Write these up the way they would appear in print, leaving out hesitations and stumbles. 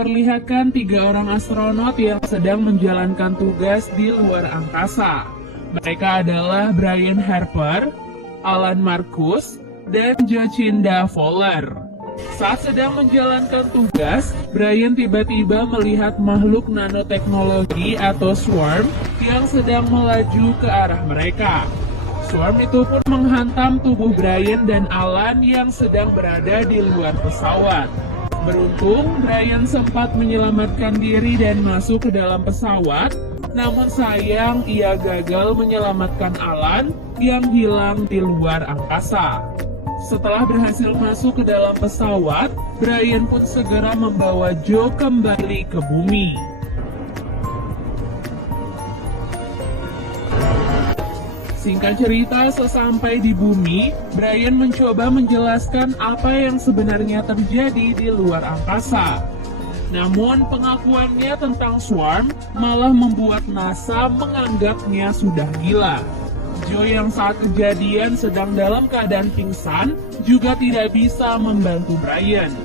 diperlihatkan 3 orang astronot yang sedang menjalankan tugas di luar angkasa. Mereka adalah Brian Harper, Alan Marcus, dan Jacinda Fowler. Saat sedang menjalankan tugas, Brian tiba-tiba melihat makhluk nanoteknologi atau swarm yang sedang melaju ke arah mereka. Swarm itu pun menghantam tubuh Brian dan Alan yang sedang berada di luar pesawat. Beruntung, Brian sempat menyelamatkan diri dan masuk ke dalam pesawat, namun sayang ia gagal menyelamatkan Alan yang hilang di luar angkasa. Setelah berhasil masuk ke dalam pesawat, Brian pun segera membawa Joe kembali ke bumi. Singkat cerita, sesampai di bumi, Brian mencoba menjelaskan apa yang sebenarnya terjadi di luar angkasa. Namun, pengakuannya tentang swarm malah membuat NASA menganggapnya sudah gila. Joe yang saat kejadian sedang dalam keadaan pingsan juga tidak bisa membantu Brian.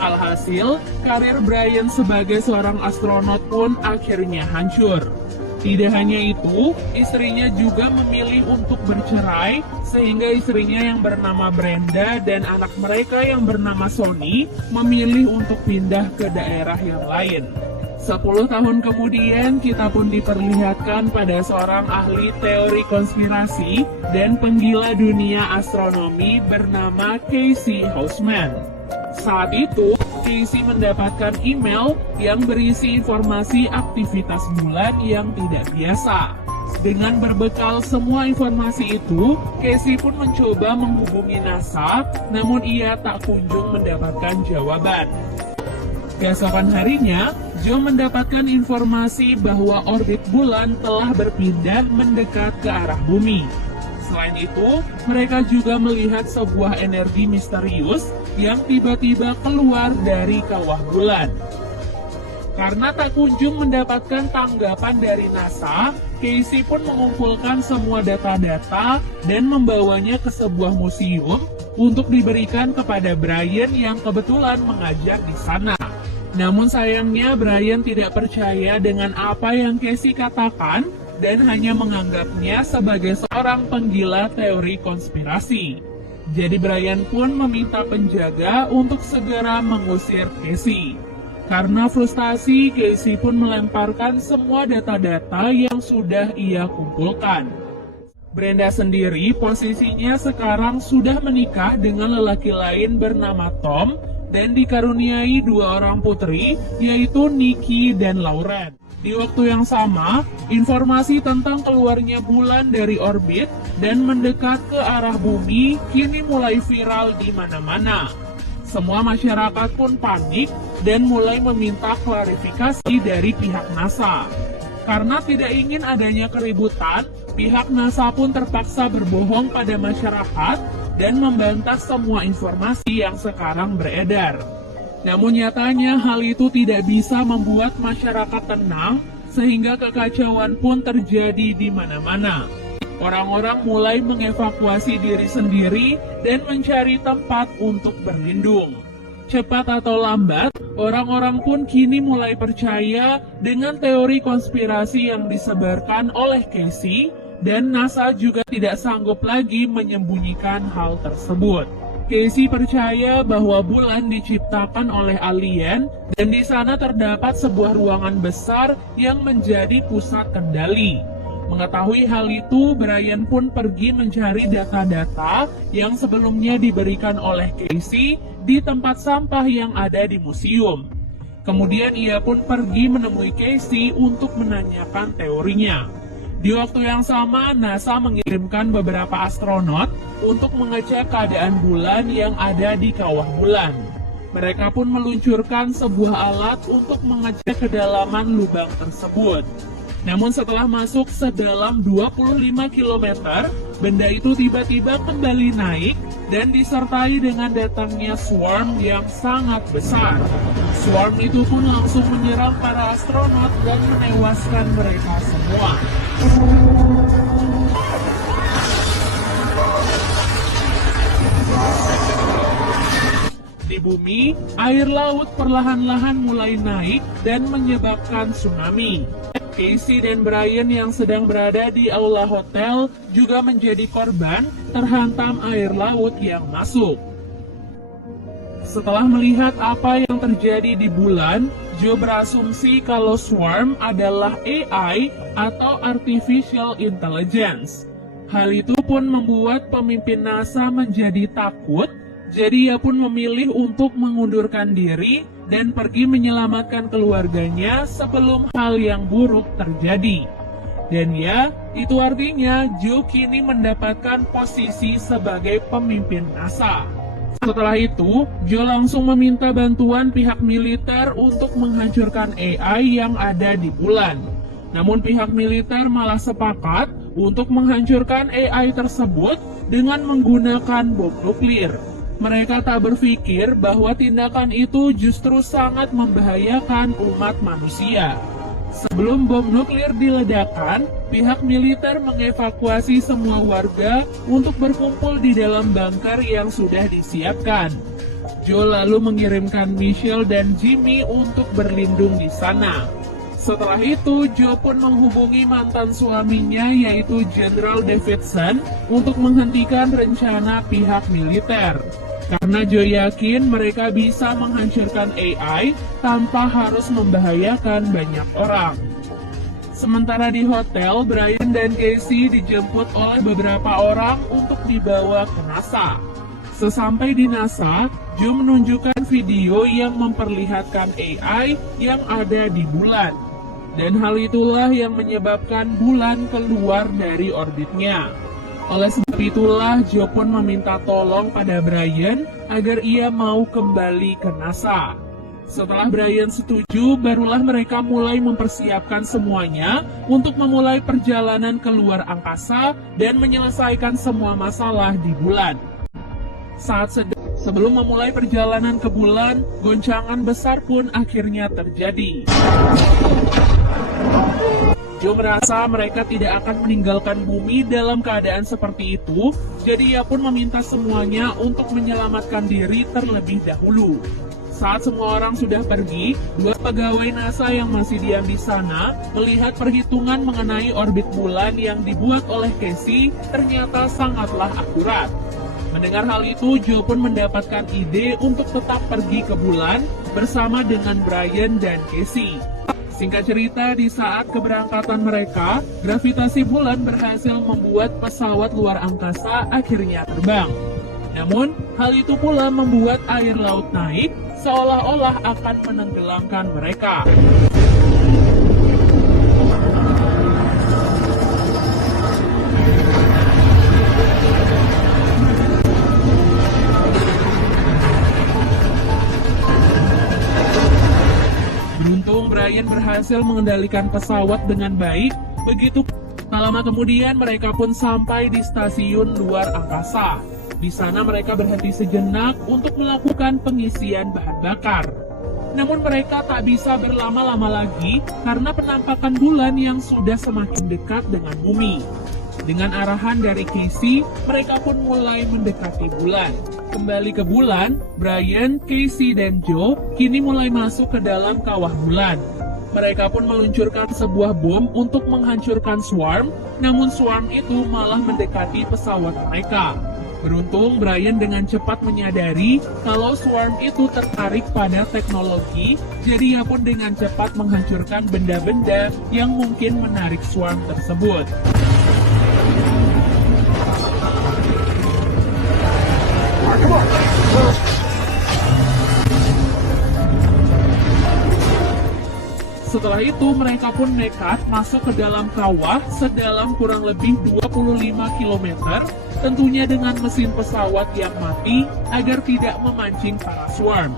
Alhasil, karir Brian sebagai seorang astronot pun akhirnya hancur. Tidak hanya itu, istrinya juga memilih untuk bercerai, sehingga istrinya yang bernama Brenda dan anak mereka yang bernama Sonny memilih untuk pindah ke daerah yang lain. 10 tahun kemudian, kita pun diperlihatkan pada seorang ahli teori konspirasi dan penggila dunia astronomi bernama Casey Houseman. Saat itu, Casey mendapatkan email yang berisi informasi aktivitas bulan yang tidak biasa. Dengan berbekal semua informasi itu, Casey pun mencoba menghubungi NASA, namun ia tak kunjung mendapatkan jawaban. Keesokan harinya, Joe mendapatkan informasi bahwa orbit bulan telah berpindah mendekat ke arah bumi. Selain itu, mereka juga melihat sebuah energi misterius yang tiba-tiba keluar dari kawah bulan. Karena tak kunjung mendapatkan tanggapan dari NASA, Casey pun mengumpulkan semua data-data dan membawanya ke sebuah museum untuk diberikan kepada Brian yang kebetulan mengajar di sana. Namun sayangnya Brian tidak percaya dengan apa yang Casey katakan dan hanya menganggapnya sebagai seorang penggila teori konspirasi. Jadi Brian pun meminta penjaga untuk segera mengusir Casey. Karena frustasi, Casey pun melemparkan semua data-data yang sudah ia kumpulkan. Brenda sendiri posisinya sekarang sudah menikah dengan lelaki lain bernama Tom dan dikaruniai 2 orang putri, yaitu Nikki dan Lauren. Di waktu yang sama, informasi tentang keluarnya bulan dari orbit dan mendekat ke arah bumi kini mulai viral di mana-mana. Semua masyarakat pun panik dan mulai meminta klarifikasi dari pihak NASA. Karena tidak ingin adanya keributan, pihak NASA pun terpaksa berbohong pada masyarakat dan membantah semua informasi yang sekarang beredar. Namun nyatanya hal itu tidak bisa membuat masyarakat tenang, sehingga kekacauan pun terjadi di mana-mana. Orang-orang mulai mengevakuasi diri sendiri dan mencari tempat untuk berlindung. Cepat atau lambat, orang-orang pun kini mulai percaya dengan teori konspirasi yang disebarkan oleh Casey, dan NASA juga tidak sanggup lagi menyembunyikan hal tersebut. Casey percaya bahwa bulan diciptakan oleh alien dan di sana terdapat sebuah ruangan besar yang menjadi pusat kendali. Mengetahui hal itu, Brian pun pergi mencari data-data yang sebelumnya diberikan oleh Casey di tempat sampah yang ada di museum. Kemudian ia pun pergi menemui Casey untuk menanyakan teorinya. Di waktu yang sama, NASA mengirimkan beberapa astronot untuk mengecek keadaan bulan yang ada di kawah bulan. Mereka pun meluncurkan sebuah alat untuk mengecek kedalaman lubang tersebut. Namun setelah masuk sedalam 25 km, benda itu tiba-tiba kembali naik dan disertai dengan datangnya swarm yang sangat besar. Swarm itu pun langsung menyerang para astronot dan menewaskan mereka semua. Di di bumi, air laut perlahan-lahan mulai naik dan menyebabkan tsunami. Casey dan Brian yang sedang berada di aula hotel juga menjadi korban terhantam air laut yang masuk. Setelah melihat apa yang terjadi di bulan, Joe berasumsi kalau Swarm adalah AI atau Artificial Intelligence. Hal itu pun membuat pemimpin NASA menjadi takut, jadi ia pun memilih untuk mengundurkan diri dan pergi menyelamatkan keluarganya sebelum hal yang buruk terjadi. Dan ya, itu artinya Joe kini mendapatkan posisi sebagai pemimpin NASA. Setelah itu, Joe langsung meminta bantuan pihak militer untuk menghancurkan AI yang ada di bulan. Namun pihak militer malah sepakat untuk menghancurkan AI tersebut dengan menggunakan bom nuklir. Mereka tak berpikir bahwa tindakan itu justru sangat membahayakan umat manusia. Sebelum bom nuklir diledakkan, pihak militer mengevakuasi semua warga untuk berkumpul di dalam bunker yang sudah disiapkan. Joe lalu mengirimkan Michelle dan Jimmy untuk berlindung di sana. Setelah itu, Joe pun menghubungi mantan suaminya yaitu Jenderal Davidson untuk menghentikan rencana pihak militer. Karena Joe yakin mereka bisa menghancurkan AI tanpa harus membahayakan banyak orang. Sementara di hotel, Brian dan Casey dijemput oleh beberapa orang untuk dibawa ke NASA. Sesampai di NASA, Joe menunjukkan video yang memperlihatkan AI yang ada di bulan. Dan hal itulah yang menyebabkan bulan keluar dari orbitnya. Oleh sebab itulah, Joe pun meminta tolong pada Brian agar ia mau kembali ke NASA. Setelah Brian setuju, barulah mereka mulai mempersiapkan semuanya untuk memulai perjalanan keluar angkasa dan menyelesaikan semua masalah di bulan. Sebelum memulai perjalanan ke bulan, goncangan besar pun akhirnya terjadi. Joe merasa mereka tidak akan meninggalkan bumi dalam keadaan seperti itu, jadi ia pun meminta semuanya untuk menyelamatkan diri terlebih dahulu. Saat semua orang sudah pergi, dua pegawai NASA yang masih diam di sana melihat perhitungan mengenai orbit bulan yang dibuat oleh Casey ternyata sangatlah akurat. Mendengar hal itu, Joe pun mendapatkan ide untuk tetap pergi ke bulan bersama dengan Brian dan Casey. Singkat cerita, di saat keberangkatan mereka, gravitasi bulan berhasil membuat pesawat luar angkasa akhirnya terbang. Namun, hal itu pula membuat air laut naik, seolah-olah akan menenggelamkan mereka. Beruntung Brian berhasil mengendalikan pesawat dengan baik, begitu tak lama kemudian mereka pun sampai di stasiun luar angkasa. Di sana mereka berhenti sejenak untuk melakukan pengisian bahan bakar. Namun mereka tak bisa berlama-lama lagi karena penampakan bulan yang sudah semakin dekat dengan bumi. Dengan arahan dari Casey, mereka pun mulai mendekati bulan. Kembali ke bulan, Brian, Casey, dan Joe kini mulai masuk ke dalam kawah bulan. Mereka pun meluncurkan sebuah bom untuk menghancurkan Swarm, namun Swarm itu malah mendekati pesawat mereka. Beruntung, Brian dengan cepat menyadari kalau Swarm itu tertarik pada teknologi, jadi ia pun dengan cepat menghancurkan benda-benda yang mungkin menarik Swarm tersebut. Setelah itu mereka pun nekat masuk ke dalam kawah sedalam kurang lebih 25 km, tentunya dengan mesin pesawat yang mati agar tidak memancing para Swarm.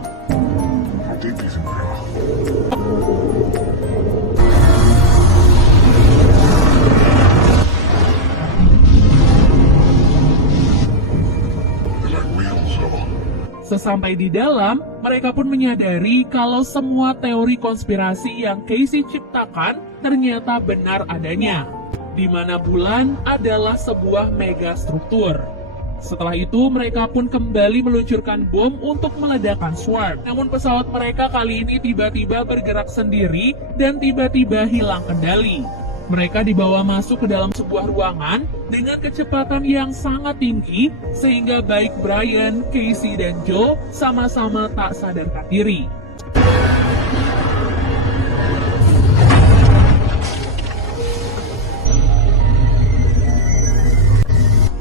Sesampai di dalam, mereka pun menyadari kalau semua teori konspirasi yang Casey ciptakan ternyata benar adanya, di mana bulan adalah sebuah megastruktur. Setelah itu, mereka pun kembali meluncurkan bom untuk meledakkan Swarm. Namun pesawat mereka kali ini tiba-tiba bergerak sendiri dan tiba-tiba hilang kendali. Mereka dibawa masuk ke dalam sebuah ruangan dengan kecepatan yang sangat tinggi, sehingga baik Brian, Casey, dan Joe sama-sama tak sadarkan diri.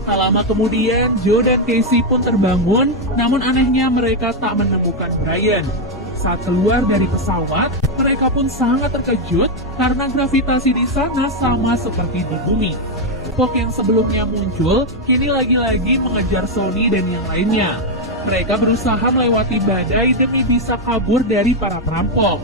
Tak lama kemudian, Joe dan Casey pun terbangun, namun anehnya mereka tak menemukan Brian. Saat keluar dari pesawat, mereka pun sangat terkejut karena gravitasi di sana sama seperti di bumi. Pok yang sebelumnya muncul, kini lagi-lagi mengejar Sony dan yang lainnya. Mereka berusaha melewati badai demi bisa kabur dari para perampok.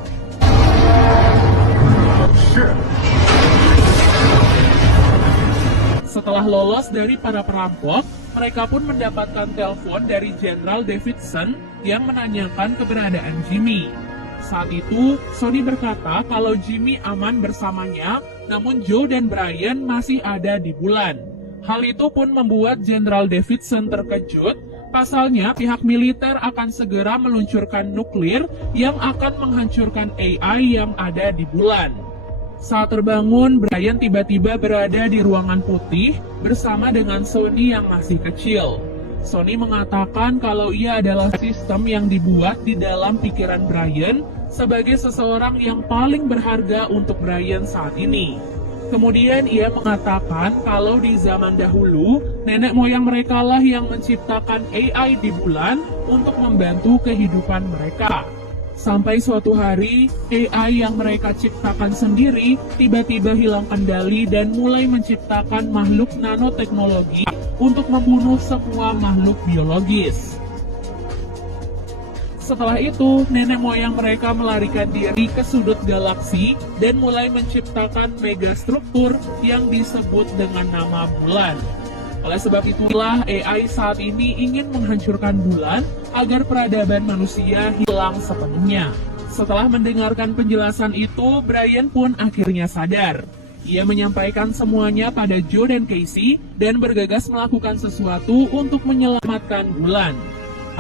Setelah lolos dari para perampok, mereka pun mendapatkan telepon dari Jenderal Davidson yang menanyakan keberadaan Jimmy. Saat itu, Sony berkata kalau Jimmy aman bersamanya, namun Joe dan Brian masih ada di bulan. Hal itu pun membuat Jenderal Davidson terkejut, pasalnya pihak militer akan segera meluncurkan nuklir yang akan menghancurkan AI yang ada di bulan. Saat terbangun, Brian tiba-tiba berada di ruangan putih bersama dengan Sony yang masih kecil. Sony mengatakan kalau ia adalah sistem yang dibuat di dalam pikiran Brian sebagai seseorang yang paling berharga untuk Brian saat ini. Kemudian ia mengatakan kalau di zaman dahulu, nenek moyang mereka lah yang menciptakan AI di bulan untuk membantu kehidupan mereka. Sampai suatu hari, AI yang mereka ciptakan sendiri tiba-tiba hilang kendali dan mulai menciptakan makhluk nanoteknologi untuk membunuh semua makhluk biologis. Setelah itu, nenek moyang mereka melarikan diri ke sudut galaksi dan mulai menciptakan megastruktur yang disebut dengan nama bulan. Oleh sebab itulah AI saat ini ingin menghancurkan bulan agar peradaban manusia hilang sepenuhnya. Setelah mendengarkan penjelasan itu, Brian pun akhirnya sadar. Ia menyampaikan semuanya pada Joe dan Casey dan bergegas melakukan sesuatu untuk menyelamatkan bulan.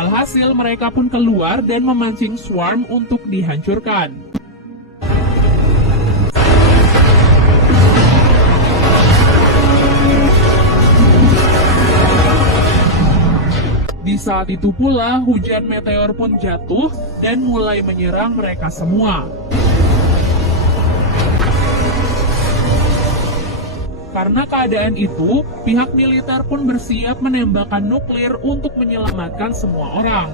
Alhasil mereka pun keluar dan memancing Swarm untuk dihancurkan. Di saat itu pula, hujan meteor pun jatuh dan mulai menyerang mereka semua. Karena keadaan itu, pihak militer pun bersiap menembakkan nuklir untuk menyelamatkan semua orang.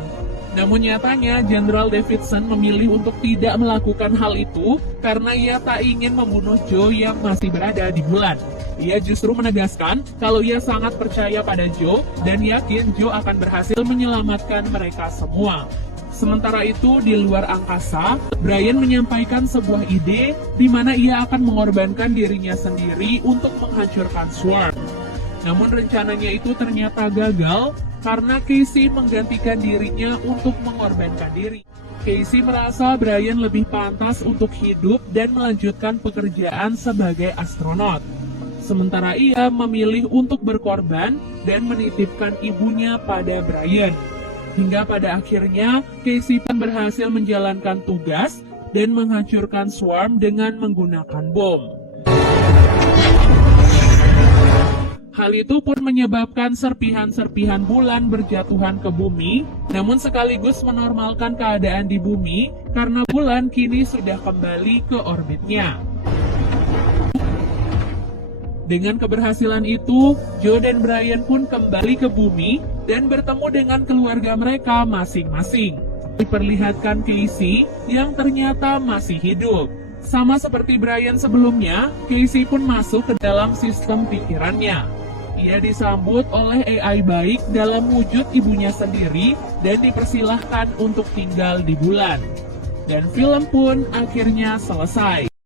Namun nyatanya, Jenderal Davidson memilih untuk tidak melakukan hal itu karena ia tak ingin membunuh Joe yang masih berada di bulan. Ia justru menegaskan kalau ia sangat percaya pada Joe dan yakin Joe akan berhasil menyelamatkan mereka semua. Sementara itu, di luar angkasa, Brian menyampaikan sebuah ide di mana ia akan mengorbankan dirinya sendiri untuk menghancurkan Swarm. Namun rencananya itu ternyata gagal karena Casey menggantikan dirinya untuk mengorbankan diri. Casey merasa Brian lebih pantas untuk hidup dan melanjutkan pekerjaan sebagai astronot. Sementara ia memilih untuk berkorban dan menitipkan ibunya pada Brian. Hingga pada akhirnya, Casey pun berhasil menjalankan tugas dan menghancurkan Swarm dengan menggunakan bom. Hal itu pun menyebabkan serpihan-serpihan bulan berjatuhan ke bumi, namun sekaligus menormalkan keadaan di bumi karena bulan kini sudah kembali ke orbitnya. Dengan keberhasilan itu, Joe dan Brian pun kembali ke bumi dan bertemu dengan keluarga mereka masing-masing. Diperlihatkan Casey yang ternyata masih hidup. Sama seperti Brian sebelumnya, Casey pun masuk ke dalam sistem pikirannya. Ia disambut oleh AI baik dalam wujud ibunya sendiri dan dipersilahkan untuk tinggal di bulan. Dan film pun akhirnya selesai.